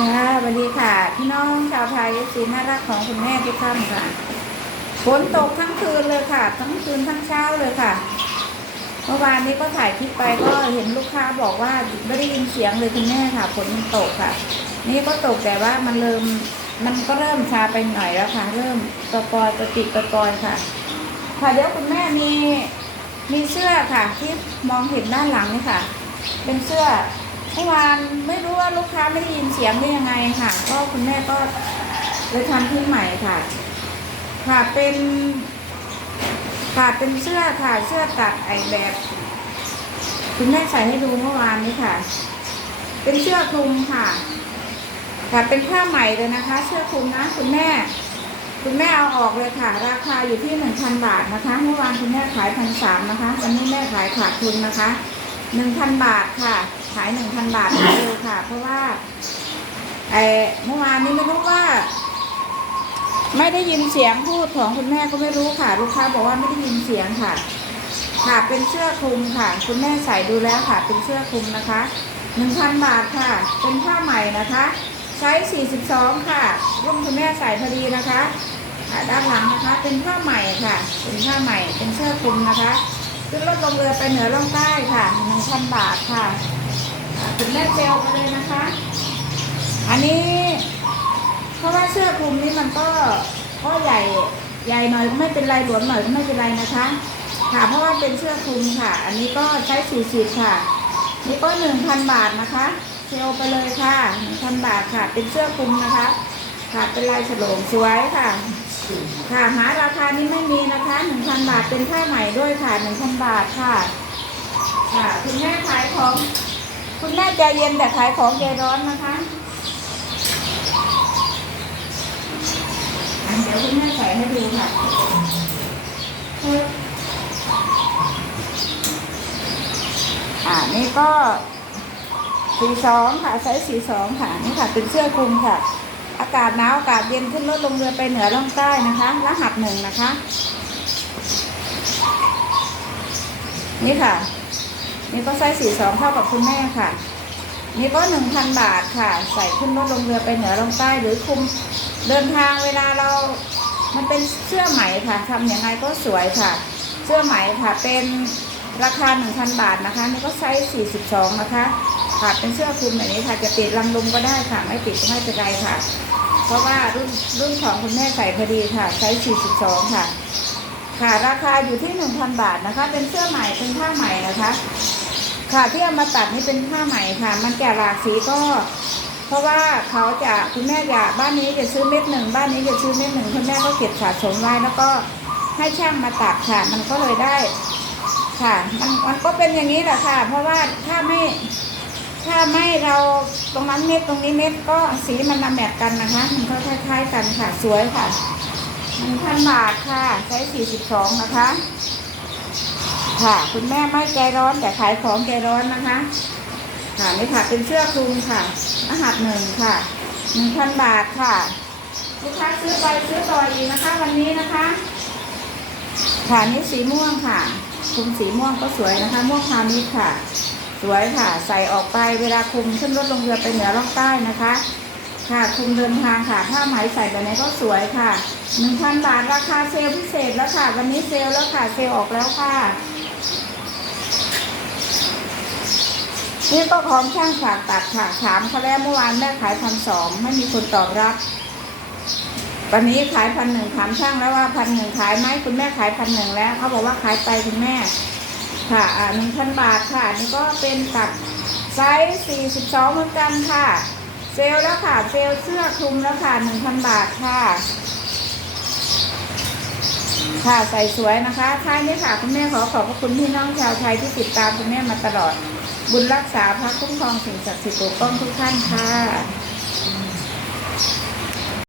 ค่ะสวัสดีค่ะ พี่น้องชาวไทยสีน่ารักของคุณแม่ทุกท่านค่ะฝนตกทั้งคืนเลยค่ะ ทั้งคืนทั้งเช้าเลยค่ะ เมื่อวานนี้ก็ถ่ายคลิปไปก็เห็นลูกค้าบอกว่าไม่ได้ยินเสียงเลยคุณแม่ค่ะฝนมันตกค่ะ นี่ก็ตกแต่ว่ามันเริ่มมันก็เริ่มชาไปหน่อยแล้วค่ะ เริ่มกระปอยกระติกกระปอยค่ะ ค่ะเดี๋ยวคุณแม่มีมีเสื้อค่ะ ที่มองเห็นด้านหลังนี่ค่ะ เป็นเสื้อ เมื่อวานไม่รู้ว่าลูกค้าไม่ได้ยินเสียงได้ยังไงค่ะ ก็คุณแม่ก็เลยทำที่ใหม่ค่ะ ค่ะเป็นค่ะเป็นเสื้อค่ะเสื้อตัดไอแบบ คุณแม่ใส่ให้ดูเมื่อวานนี้ค่ะ เป็นเสื้อคลุมค่ะ ค่ะเป็นผ้าใหม่เลยนะคะ เสื้อคลุมนะคุณแม่คุณแม่เอาออกเลยค่ะ ราคาอยู่ที่หนึ่งพันบาทนะคะ เมื่อวานคุณแม่ขายพันสามนะคะ วันนี้แม่ขายขาดทุนนะคะหนึ่งพันบาทค่ะ ขายหนึ่งพันบาทขายเร็วค่ะ เพราะว่าไอเมื่อวานนี้ไม่รู้ว่า ไม่ได้ยินเสียงพูดของคุณแม่ก็ไม่รู้ค่ะ ลูกค้าบอกว่าไม่ได้ยินเสียงค่ะ ค่ะเป็นเสื้อคลุมค่ะ คุณแม่ใส่ดูแล้วค่ะ เป็นเสื้อคลุมนะคะหนึ่งพันบาทค่ะ เป็นผ้าใหม่นะคะไซส์42 ค่ะรุ่นคุณแม่ใส่พอดีนะคะค่ะด้านหลังนะคะ เป็นผ้าใหม่ค่ะ เป็นผ้าใหม่เป็นเสื้อคลุมนะคะขึ้นรถลงเรือไปเหนือล่องใต้ค่ะ1,000บาทค่ะ ค่ะคุณแม่เซลไปเลยนะคะ อันนี้เพราะว่าเสื้อคลุมนี้มันก็ก็ใหญ่ใหญ่หน่อยก็ไม่เป็นไรหลวมหน่อยก็ไม่เป็นไรนะคะ ค่ะเพราะว่าเป็นเสื้อคลุมค่ะ อันนี้ก็ใช้สี่สิบค่ะ นี่ก็หนึ่งพันบาทนะคะเซลไปเลยค่ะหนึ่งพันบาทค่ะ เป็นเสื้อคลุมนะคะ ค่ะเป็นลายฉลงสวยค่ะ ค่ะหาราคานี้ไม่มีนะคะหนึ่งพันบาทเป็นผ้าใหม่ด้วยค่ะหนึ่งพันบาทค่ะ ค่ะคุณแม่ขายของ คุณแม่ใจเย็นแต่ขายของใจร้อนนะคะ เดี๋ยวคุณแม่ใส่ให้ดูค่ะอ่านี่ก็สีสองค่ะไซส์สีสองค่ะนี่ค่ะเป็นเสื้อคลุมค่ะ อากาศหนาวอากาศเย็นขึ้นรถลงเรือไปเหนือล่องใต้นะคะ รหัสหนึ่งนะคะ นี่ค่ะ นี่ก็ไซส์สีสองเท่ากับคุณแม่ค่ะ นี่ก็หนึ่งพันบาทค่ะ ใส่ขึ้นรถลงเรือไปเหนือลงใต้หรือคุมเดินทางเวลาเรา มันเป็นเสื้อไหมค่ะทำยังไงก็สวยค่ะ เสื้อไหมค่ะเป็นราคา 1,000 บาทนะคะ นี่ก็ไซส์42 นะคะค่ะเป็นเสื้อคลุมแบบนี้ค่ะ จะติดรังลมก็ได้ค่ะ ไม่ติดก็ไม่เป็นไรค่ะ เพราะว่ารุ่นรุ่นของคุณแม่ใส่พอดีค่ะ ไซส์42 ค่ะ ค่ะ ราคาอยู่ที่ 1,000 บาทนะคะ เป็นเสื้อใหม่เป็นผ้าใหม่นะคะ ค่ะที่เอามาตัดนี่เป็นผ้าใหม่ค่ะ มันแก่หลากสีก็ เพราะว่าเขาจะคุณแม่จะบ้านนี้จะซื้อเม็ดหนึ่งบ้านนี้จะซื้อเม็ดหนึ่งคุณแม่ก็เก็บสะสมไว้แล้วก็ให้ช่างมาตัดค่ะ มันก็เลยได้ค่ะ มันมันก็เป็นอย่างนี้แหละค่ะ เพราะว่าถ้าไม่ถ้าไม่เราตรงนั้นเม็ดตรงนี้เม็ดก็สีมันมาแมทกันนะคะ มันก็คล้ายๆกันค่ะสวยค่ะหนึ่งพันบาทค่ะ ใช้สี่สิบสองนะคะ ค่ะ คุณแม่ไม่ใจร้อนแต่ขายของใจร้อนนะคะ ค่ะนี่ค่ะเป็นเสื้อคลุมค่ะรหัสหนึ่งค่ะหนึ่งพันบาทค่ะ ลูกค้าซื้อไปซื้อต่ออีกนะคะ วันนี้นะคะค่ะนี่สีม่วงค่ะคลุมสีม่วงก็สวยนะคะ ม่วงพาณิชย์ค่ะ สวยค่ะ ใส่ออกไปเวลาคลุมขึ้นรถลงเรือไปเหนือล่องใต้นะคะ ค่ะคลุมเดินทางค่ะผ้าไหมใส่แบบนี้ก็สวยค่ะหนึ่งพันบาทราคาเซลล์พิเศษแล้วค่ะ วันนี้เซลล์แล้วค่ะ เซลล์ออกแล้วค่ะ นี่ก็พร้อมช่างฝาตัดค่ะถามเขาแล้วเมื่อวานแม่ขายพันสองไม่มีคนตอบรับ วันนี้ขายพันหนึ่งถามช่างแล้วว่าพันหนึ่งขายไหมคุณแม่ขายพันหนึ่งแล้วเขาบอกว่าขายไปคุณแม่ ค่ะอ่าหนึ่งพันบาทค่ะนี่ก็เป็นตัดไซส์สี่สิบสองเหมือนกันค่ะ เซลล์แล้วค่ะ เซลเสื้อคลุมแล้วค่ะหนึ่งพันบาทค่ะ ค่ะใส่สวยนะคะท้ายนี้ค่ะคุณแม่ขอขอบพระคุณพี่น้องชาวไทยที่ติดตามคุณแม่มาตลอด บุญรักษาพระคุ้มครองสิ่งศักดิ์สิทธิ์ปกป้องทุกท่านค่ะ